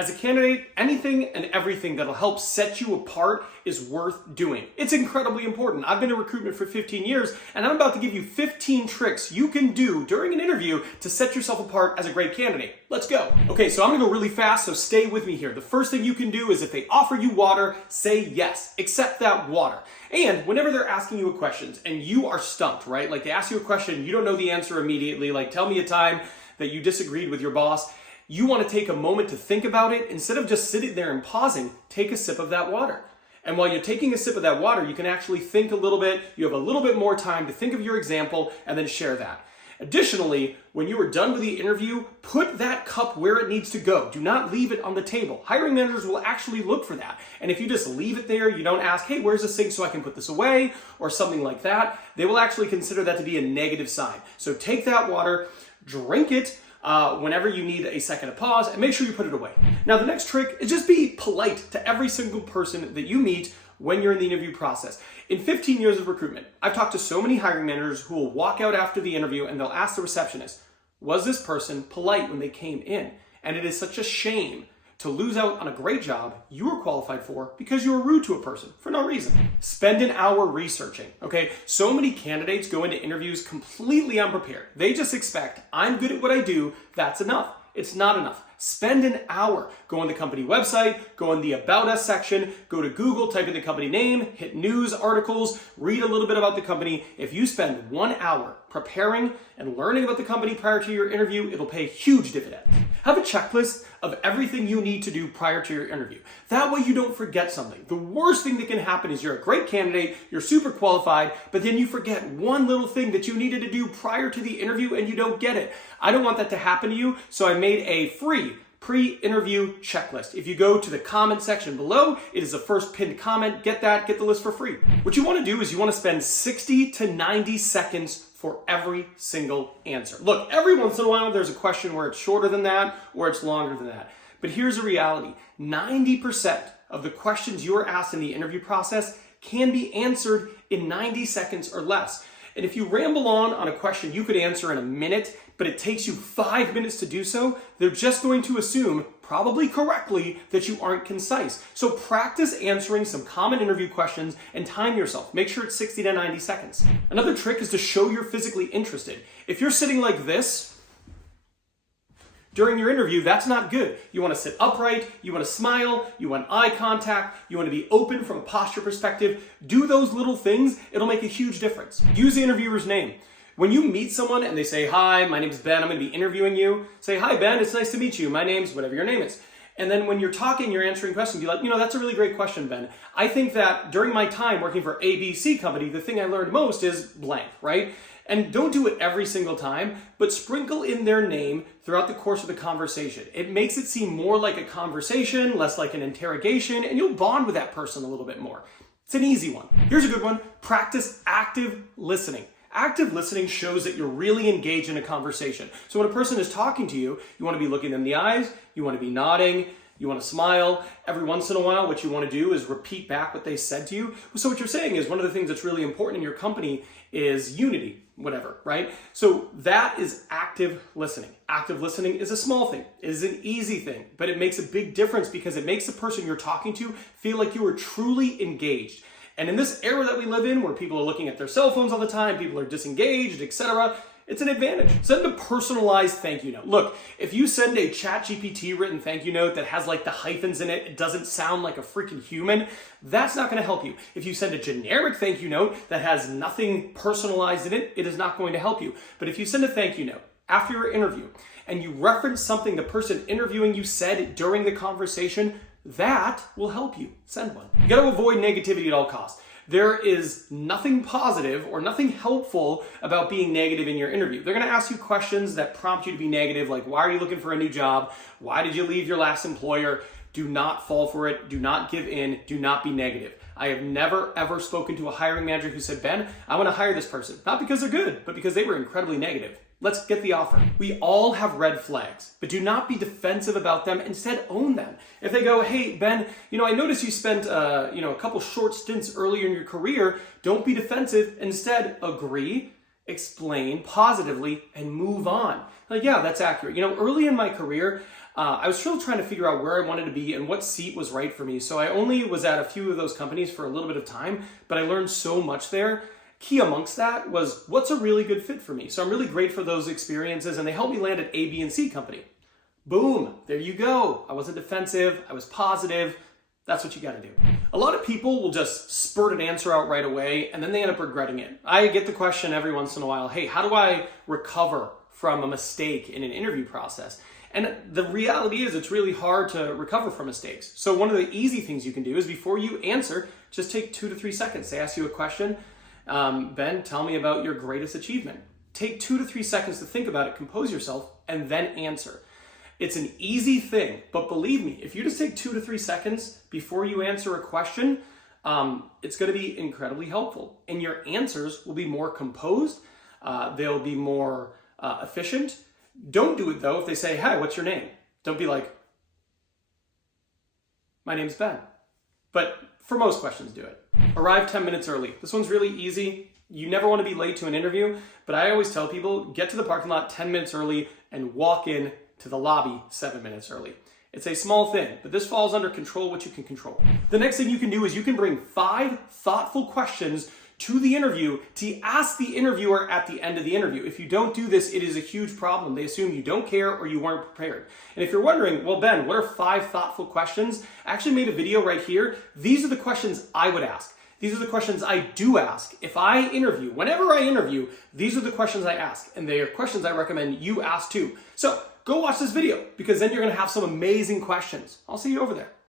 As a candidate, anything and everything that'll help set you apart is worth doing. It's incredibly important. I've been in recruitment for 15 years, and I'm about to give you 15 tricks you can do during an interview to set yourself apart as a great candidate. Let's go. Okay, so I'm gonna go really fast, so stay with me here. The first thing you can do is if they offer you water, say yes. Accept that water. And whenever they're asking you a question and you are stumped, right? Like they ask you a question, you don't know the answer immediately, like tell me a time that you disagreed with your boss. You want to take a moment to think about it. Instead of just sitting there and pausing, take a sip of that water. And while you're taking a sip of that water, you can actually think a little bit. You have a little bit more time to think of your example and then share that. Additionally, when you are done with the interview, put that cup where it needs to go. Do not leave it on the table. Hiring managers will actually look for that. And if you just leave it there, you don't ask, hey, where's the sink so I can put this away, or something like that, they will actually consider that to be a negative sign. So take that water, drink it, whenever you need a second to pause, and make sure you put it away. Now, the next trick is just be polite to every single person that you meet when you're in the interview process. In 15 years of recruitment, I've talked to so many hiring managers who will walk out after the interview and they'll ask the receptionist, was this person polite when they came in? And it is such a shame to lose out on a great job you were qualified for because you were rude to a person for no reason. Spend an hour researching, okay? So many candidates go into interviews completely unprepared. They just expect, I'm good at what I do, that's enough. It's not enough. Spend an hour. Go on the company website, go on the About Us section, go to Google, type in the company name, hit news articles, read a little bit about the company. If you spend 1 hour preparing and learning about the company prior to your interview, it'll pay huge dividends. Have a checklist of everything you need to do prior to your interview. That way you don't forget something. The worst thing that can happen is you're a great candidate, you're super qualified, but then you forget one little thing that you needed to do prior to the interview and you don't get it. I don't want that to happen to you, so I made a free pre-interview checklist. If you go to the comment section below, it is the first pinned comment. Get the list for free. What you want to do is you want to spend 60 to 90 seconds for every single answer. Look, every once in a while there's a question where it's shorter than that or it's longer than that. But here's the reality. 90% of the questions you are asked in the interview process can be answered in 90 seconds or less. And if you ramble on a question you could answer in a minute, but it takes you 5 minutes to do so, they're just going to assume, probably correctly, that you aren't concise. So practice answering some common interview questions and time yourself. Make sure it's 60 to 90 seconds. Another trick is to show you're physically interested. If you're sitting like this during your interview, that's not good. You want to sit upright, you want to smile, you want eye contact, you want to be open from a posture perspective. Do those little things, it'll make a huge difference. Use the interviewer's name. When you meet someone and they say, hi, my name is Ben, I'm going to be interviewing you, say, hi Ben, it's nice to meet you, my name's whatever your name is. And then when you're talking, you're answering questions, be like, that's a really great question, Ben. I think that during my time working for ABC company, the thing I learned most is blank, right? And don't do it every single time, but sprinkle in their name throughout the course of the conversation. It makes it seem more like a conversation, less like an interrogation, and you'll bond with that person a little bit more. It's an easy one. Here's a good one. Practice active listening. Active listening shows that you're really engaged in a conversation. So when a person is talking to you, you want to be looking them in the eyes, you want to be nodding, you want to smile. Every once in a while, what you want to do is repeat back what they said to you. So what you're saying is one of the things that's really important in your company is unity, whatever, right? So that is active listening. Active listening is a small thing. It is an easy thing, but it makes a big difference because it makes the person you're talking to feel like you are truly engaged. And in this era that we live in, where people are looking at their cell phones all the time, people are disengaged, etc., it's an advantage. Send a personalized thank you note. Look, if you send a ChatGPT written thank you note that has like the hyphens in it, it doesn't sound like a freaking human, that's not going to help you. If you send a generic thank you note that has nothing personalized in it, it is not going to help you. But if you send a thank you note after your interview and you reference something the person interviewing you said during the conversation, that will help you. Send one. You got to avoid negativity at all costs. There is nothing positive or nothing helpful about being negative in your interview. They're going to ask you questions that prompt you to be negative, like why are you looking for a new job? Why did you leave your last employer? Do not fall for it. Do not give in. Do not be negative. I have never, ever spoken to a hiring manager who said, Ben, I want to hire this person. Not because they're good, but because they were incredibly negative. Let's get the offer. We all have red flags, but do not be defensive about them. Instead, own them. If they go, hey, Ben, I noticed you spent, a couple short stints earlier in your career. Don't be defensive. Instead, agree, explain positively, and move on. Like, yeah, that's accurate. Early in my career, I was still trying to figure out where I wanted to be and what seat was right for me. So I only was at a few of those companies for a little bit of time, but I learned so much there. Key amongst that was what's a really good fit for me. So I'm really grateful for those experiences, and they helped me land at A, B, and C company. Boom, there you go. I wasn't defensive, I was positive. That's what you gotta do. A lot of people will just spurt an answer out right away, and then they end up regretting it. I get the question every once in a while, hey, how do I recover from a mistake in an interview process? And the reality is it's really hard to recover from mistakes. So one of the easy things you can do is before you answer, just take 2 to 3 seconds. They ask you a question, Ben, tell me about your greatest achievement. Take 2 to 3 seconds to think about it, compose yourself, and then answer. It's an easy thing, but believe me, if you just take 2 to 3 seconds before you answer a question, it's going to be incredibly helpful. And your answers will be more composed. They'll be more efficient. Don't do it though if they say, hi, what's your name? Don't be like, my name's Ben. But for most questions, do it. Arrive 10 minutes early. This one's really easy. You never want to be late to an interview, but I always tell people, get to the parking lot 10 minutes early and walk in to the lobby 7 minutes early. It's a small thing, but this falls under control what you can control. The next thing you can do is you can bring 5 thoughtful questions to the interview to ask the interviewer at the end of the interview. If you don't do this, it is a huge problem. They assume you don't care or you weren't prepared. And if you're wondering, well, Ben, what are 5 thoughtful questions? I actually made a video right here. These are the questions I would ask. These are the questions I do ask. If I interview, whenever I interview, these are the questions I ask. And they are questions I recommend you ask too. So go watch this video because then you're gonna have some amazing questions. I'll see you over there.